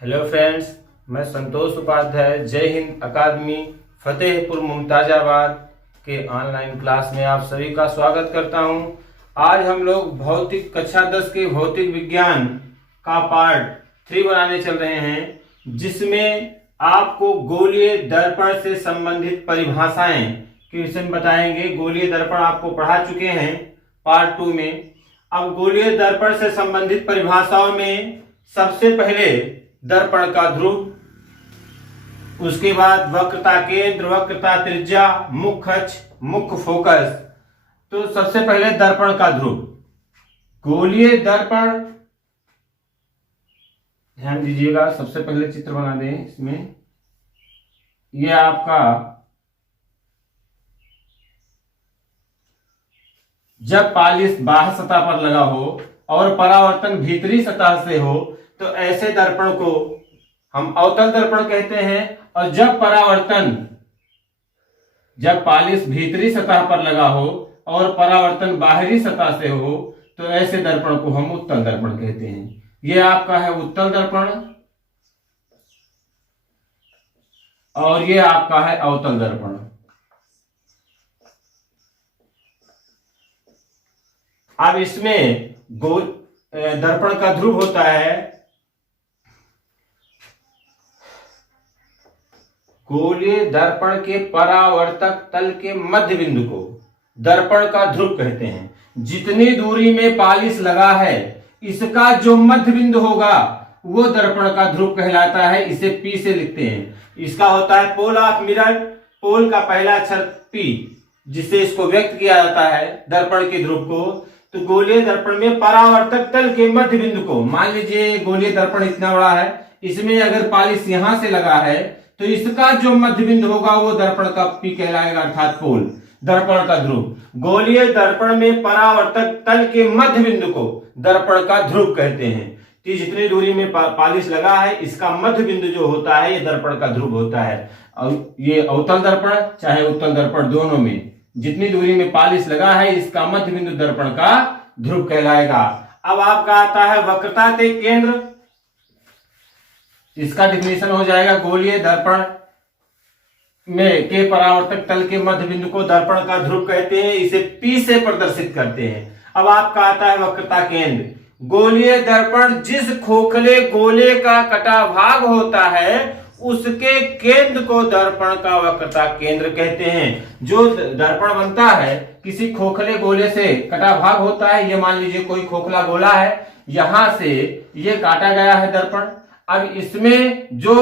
Hello friends, मैं संतोष उपाध्याय जय हिंद अकादमी फतेहपुर मुमताजाबाद के ऑनलाइन क्लास में आप सभी का स्वागत करता हूं। आज हम लोग भौतिक कक्षा 10 के भौतिक विज्ञान का पार्ट 3 बनाने चल रहे हैं, जिसमें आपको गोलीय दर्पण से संबंधित परिभाषाएं के विषय में बताएंगे। गोलीय दर्पण आपको पढ़ा चुके हैं पार्ट 2 में। अब गोलीय दर्पण से संबंधित परिभाषाओं में सबसे पहले दर्पण का ध्रुव, उसके बाद वक्रता केंद्र, वक्रता त्रिज्या, मुख्य अक्ष, मुख्य फोकस। तो सबसे पहले दर्पण का ध्रुव। गोलीय दर्पण, ध्यान दीजिएगा, सबसे पहले चित्र बना दें। इसमें यह आपका जब पालिश बाह्य सतह पर लगा हो और परावर्तन भीतरी सतह से हो तो ऐसे दर्पण को हम अवतल दर्पण कहते हैं। और जब पालिश भीतरी सतह पर लगा हो और परावर्तन बाहरी सतह से हो तो ऐसे दर्पण को हम उत्तल दर्पण कहते हैं। यह आपका है उत्तल दर्पण और यह आपका है अवतल दर्पण। अब इसमें दर्पण का ध्रुव होता है गोलीय दर्पण के परावर्तक तल के मध्य बिंदु को दर्पण का ध्रुव कहते हैं। जितनी दूरी में पालिश लगा है इसका जो मध्य बिंदु होगा वो दर्पण का ध्रुव कहलाता है। इसे P से लिखते हैं। इसका होता है पोल ऑफ मिरर, पोल का पहला अक्षर P, जिससे इसको व्यक्त किया जाता है दर्पण के ध्रुव को। तो गोलीय दर्पण में परावर्तक तल के मध्य बिंदु को, मान लीजिए गोलीय दर्पण इतना बड़ा है, इसमें अगर पालिश यहां से लगा है तो इसका जो मध्य बिंदु होगा वो दर्पण का P कहलाएगा, अर्थात पोल, दर्पण का ध्रुव। गोलीय दर्पण में परावर्तक तल के मध्य बिंदु को दर्पण का ध्रुव कहते हैं। तो जितनी दूरी में पालिश लगा है इसका मध्य बिंदु जो होता है ये दर्पण का ध्रुव होता है। और ये अवतल दर्पण चाहे उत्तल दर्पण, दोनों में जितनी दूरी में पालिश लगा है इसका मध्य बिंदु दर्पण का ध्रुव कहलाएगा। अब आपका आता है वक्रता ते केंद्र। इसका डिफिनेशन हो जाएगा गोलीय दर्पण में के परावर्तक तल के मध्य बिंदु को दर्पण का ध्रुव कहते हैं। इसे P से प्रदर्शित करते हैं। अब आपका आता है वक्रता केंद्र। गोलीय दर्पण जिस खोखले गोले का कटा भाग होता है उसके केंद्र को दर्पण का वक्रता केंद्र कहते हैं। जो दर्पण बनता है किसी खोखले गोले से कटा भाग होता है। ये मान लीजिए कोई खोखला गोला है, यहां से ये काटा गया है दर्पण। अब इसमें जो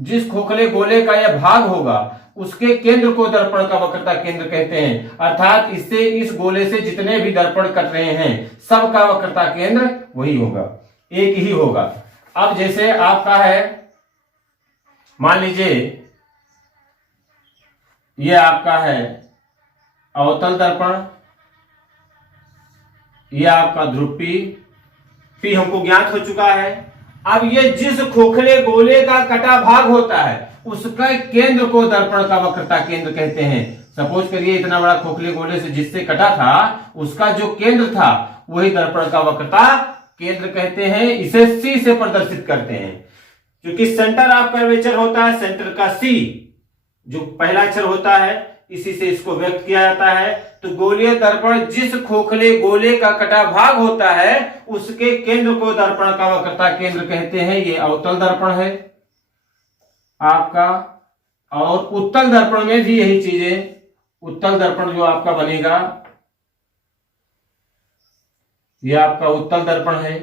जिस खोखले गोले का यह भाग होगा उसके केंद्र को दर्पण का वक्रता केंद्र कहते हैं। अर्थात इससे इस गोले से जितने भी दर्पण कट रहे हैं सबका वक्रता केंद्र वही होगा, एक ही होगा। अब जैसे आपका है, मान लीजिए यह आपका है अवतल दर्पण, यह आपका ध्रुव P हमको ज्ञात हो चुका है। अब ये जिस खोखले गोले का कटा भाग होता है उसका केंद्र को दर्पण का वक्रता केंद्र कहते हैं। सपोज करिए इतना बड़ा खोखले गोले से जिससे कटा था उसका जो केंद्र था वही दर्पण का वक्रता केंद्र कहते हैं। इसे C से प्रदर्शित करते हैं। क्योंकि सेंटर ऑफ कर्वेचर होता है, सेंटर का C जो पहला अक्षर होता है, इसी से इसको व्यक्त किया जाता है। तो गोलीय दर्पण जिस खोखले गोले का कटा भाग होता है उसके केंद्र को दर्पण का वक्रता केंद्र कहते हैं। ये अवतल दर्पण है आपका। और उत्तल दर्पण में भी यही चीजें, उत्तल दर्पण जो आपका बनेगा यह आपका उत्तल दर्पण है।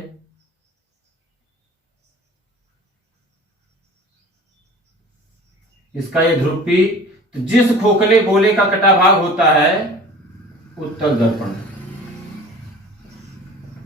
इसका ये ध्रुव P, तो जिस खोखले गोले का कटा भाग होता है उत्तल दर्पण,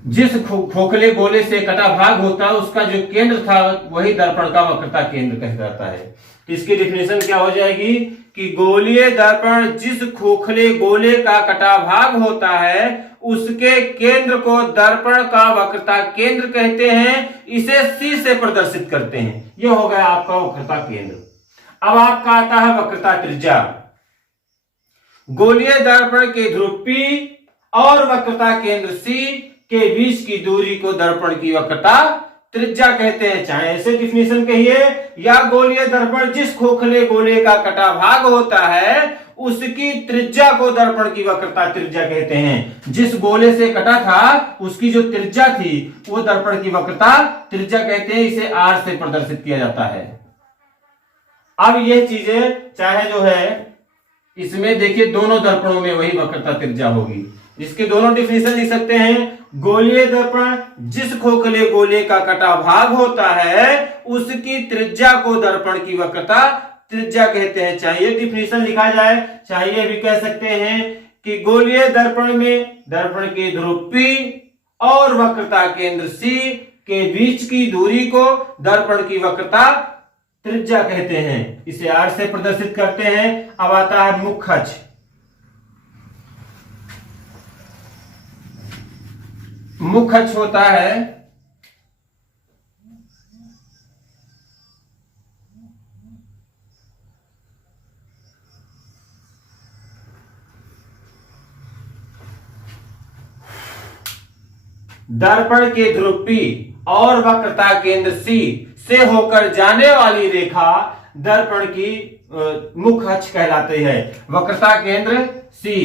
जिस खोखले गोले से कटा भाग होता है उसका जो केंद्र था वही दर्पण का वक्रता केंद्र कहलाता है। तो इसकी डिफिनेशन क्या हो जाएगी कि गोलीय दर्पण जिस खोखले गोले का कटा भाग होता है उसके केंद्र को दर्पण का वक्रता केंद्र कहते हैं। इसे C से प्रदर्शित करते हैं। यह हो गया आपका वक्रता केंद्र। अब आपका आता है वक्रता त्रिज्या। गोलीय दर्पण के ध्रुव P और वक्रता केंद्र C के बीच की दूरी को दर्पण की वक्रता त्रिज्या कहते हैं। चाहे ऐसे डिफिनेशन कहिए या गोलीय दर्पण जिस खोखले गोले का कटा भाग होता है उसकी त्रिज्या को दर्पण की वक्रता त्रिज्या कहते हैं। जिस गोले से कटा था उसकी जो त्रिज्या थी वो दर्पण की वक्रता त्रिज्या कहते हैं। इसे आर से प्रदर्शित किया जाता है। अब ये चीजें चाहे जो है इसमें देखिए दोनों दर्पणों में वही वक्रता त्रिज्या होगी। इसके दोनों डिफिनेशन लिख सकते हैं। गोलीय दर्पण जिस खोखले गोले का कटा भाग होता है उसकी त्रिज्या को दर्पण की वक्रता त्रिज्या कहते हैं। चाहिए डिफिनेशन लिखा जाए, चाहिए भी कह सकते हैं कि गोलीय दर्पण में दर्पण के ध्रुव P और वक्रता केंद्र C के बीच की दूरी को दर्पण की वक्रता त्रिज्या कहते हैं। इसे R से प्रदर्शित करते हैं। अब आता है मुख्य अक्ष। मुख्य अक्ष होता है दर्पण के ध्रुव P और वक्रता केंद्र C से होकर जाने वाली रेखा दर्पण की मुख्य अक्ष कहलाती है। वक्रता केंद्र C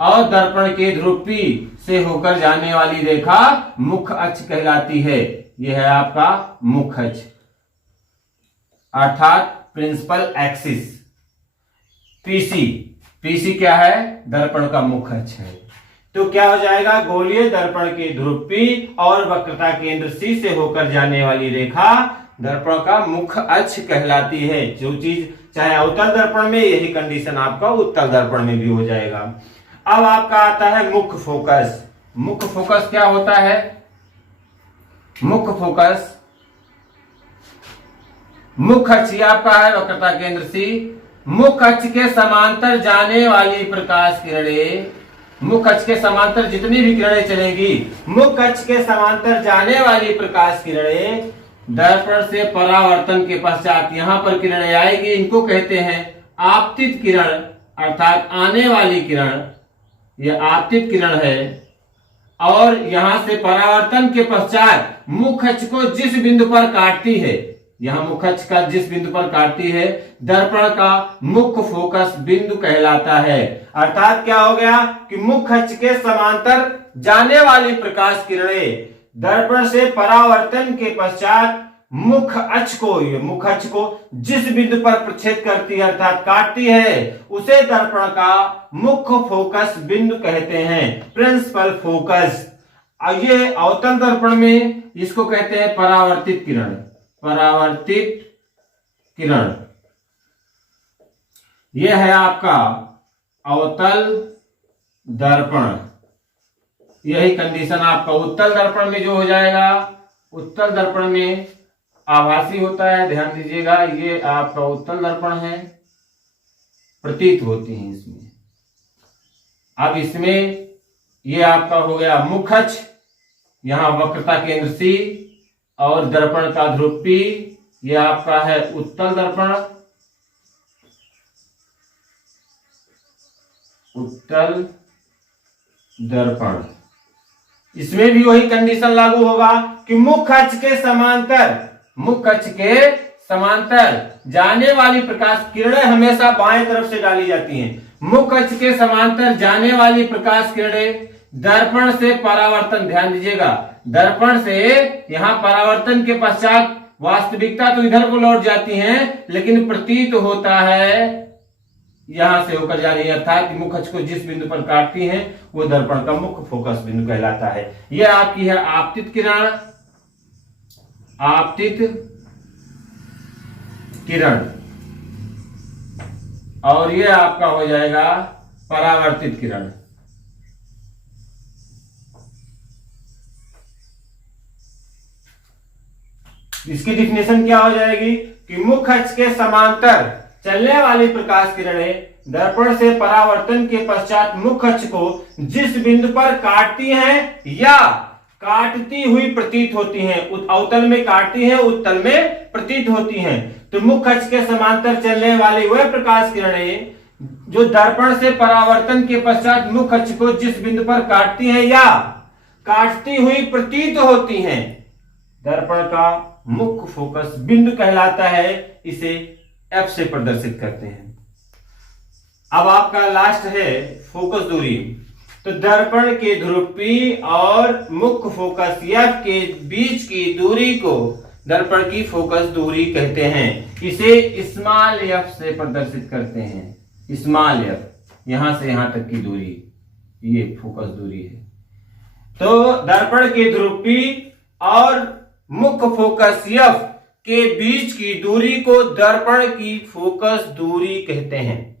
और दर्पण के ध्रुव P से होकर जाने वाली रेखा मुख्य अक्ष कहलाती है। यह है आपका मुख्य अक्ष अर्थात प्रिंसिपल एक्सिस। पीसी क्या है? दर्पण का मुख्य अक्ष है। तो क्या हो जाएगा? गोलीय दर्पण के ध्रुव P और वक्रता केंद्र C से होकर जाने वाली रेखा दर्पण का मुख्य अक्ष कहलाती है। जो चीज चाहे अवतल दर्पण में, यही कंडीशन आपका उत्तल दर्पण में भी हो जाएगा। अब आपका आता है मुख्य फोकस। मुख्य फोकस क्या होता है? मुख्य फोकस मुख्य अक्ष आपका है वक्रता केंद्र C। मुख्य अक्ष के समांतर जाने वाली प्रकाश किरणें, मुख्य अक्ष के समांतर जितनी भी किरणें चलेंगी, मुख्य अक्ष के समांतर जाने वाली प्रकाश किरणें दर्पण से परावर्तन के पश्चात यहां पर किरणें आएगी। इनको कहते हैं आपतित किरण अर्थात आने वाली किरण। यह आपतित किरण है और यहां से परावर्तन के पश्चात मुख्य अक्ष को जिस बिंदु पर काटती है, यहां मुख्य अक्ष का जिस बिंदु पर काटती है, दर्पण का मुख्य फोकस बिंदु कहलाता है। अर्थात क्या हो गया कि मुख्य अक्ष के समांतर जाने वाली प्रकाश किरणें दर्पण से परावर्तन के पश्चात मुख्य अक्ष को जिस बिंदु पर प्रच्छेद करती है अर्थात काटती है, उसे दर्पण का मुख्य फोकस बिंदु कहते हैं, प्रिंसिपल फोकस। ये अवतल दर्पण में इसको कहते हैं परावर्तित किरण। परावर्तित किरण यह है आपका अवतल दर्पण। यही कंडीशन आपका उत्तल दर्पण में जो हो जाएगा। उत्तल दर्पण में आभासी होता है, ध्यान दीजिएगा। ये आपका उत्तल दर्पण है, प्रतीत होती है इसमें। अब इसमें ये आपका हो गया मुख्य अक्ष, यहां वक्रता केंद्र C और दर्पण का ध्रुव P। ये आपका है उत्तल दर्पण। उत्तल दर्पण इसमें भी वही कंडीशन लागू होगा कि मुख्य अक्ष के समांतर जाने वाली प्रकाश किरणें हमेशा बाएं तरफ से डाली जाती हैं। मुख्य अक्ष के समांतर जाने वाली प्रकाश किरणें दर्पण से परावर्तन, ध्यान दीजिएगा, दर्पण से यहां परावर्तन के पश्चात वास्तविकता तो इधर को लौट जाती हैं, लेकिन प्रतीत होता है यहां से होकर जा रही है। अर्थात मुख्य अक्ष को जिस बिंदु पर काटती हैं वो दर्पण का मुख्य फोकस बिंदु कहलाता है। यह आपकी है आपतित किरण। आपतित किरण और यह आपका हो जाएगा परावर्तित किरण। इसकी डिफिनेशन क्या हो जाएगी कि मुख्य अक्ष के समांतर चलने वाली प्रकाश किरणें दर्पण से परावर्तन के पश्चात मुख्य अक्ष को जिस बिंदु पर काटती हैं या काटती हुई प्रतीत होती हैं, अवतल में काटती हैं, उत्तल में प्रतीत होती हैं। तो मुख्य अक्ष के समांतर चलने वाली वह प्रकाश किरणें जो दर्पण से परावर्तन के पश्चात मुख्य अक्ष को जिस बिंदु पर काटती हैं या काटती हुई प्रतीत होती हैं, दर्पण का मुख्य फोकस बिंदु कहलाता है, इसे F से प्रदर्शित करते हैं। अब आपका लास्ट है फोकस दूरी। तो दर्पण के ध्रुव P और मुख्य फोकस F के बीच की दूरी को दर्पण की फोकस दूरी कहते हैं। इसे स्मॉल f से प्रदर्शित करते हैं। स्मॉल f, यहां से यहां तक की दूरी, ये फोकस दूरी है। तो दर्पण के ध्रुव P और मुख्य फोकस F के बीच की दूरी को दर्पण की फोकस दूरी कहते हैं।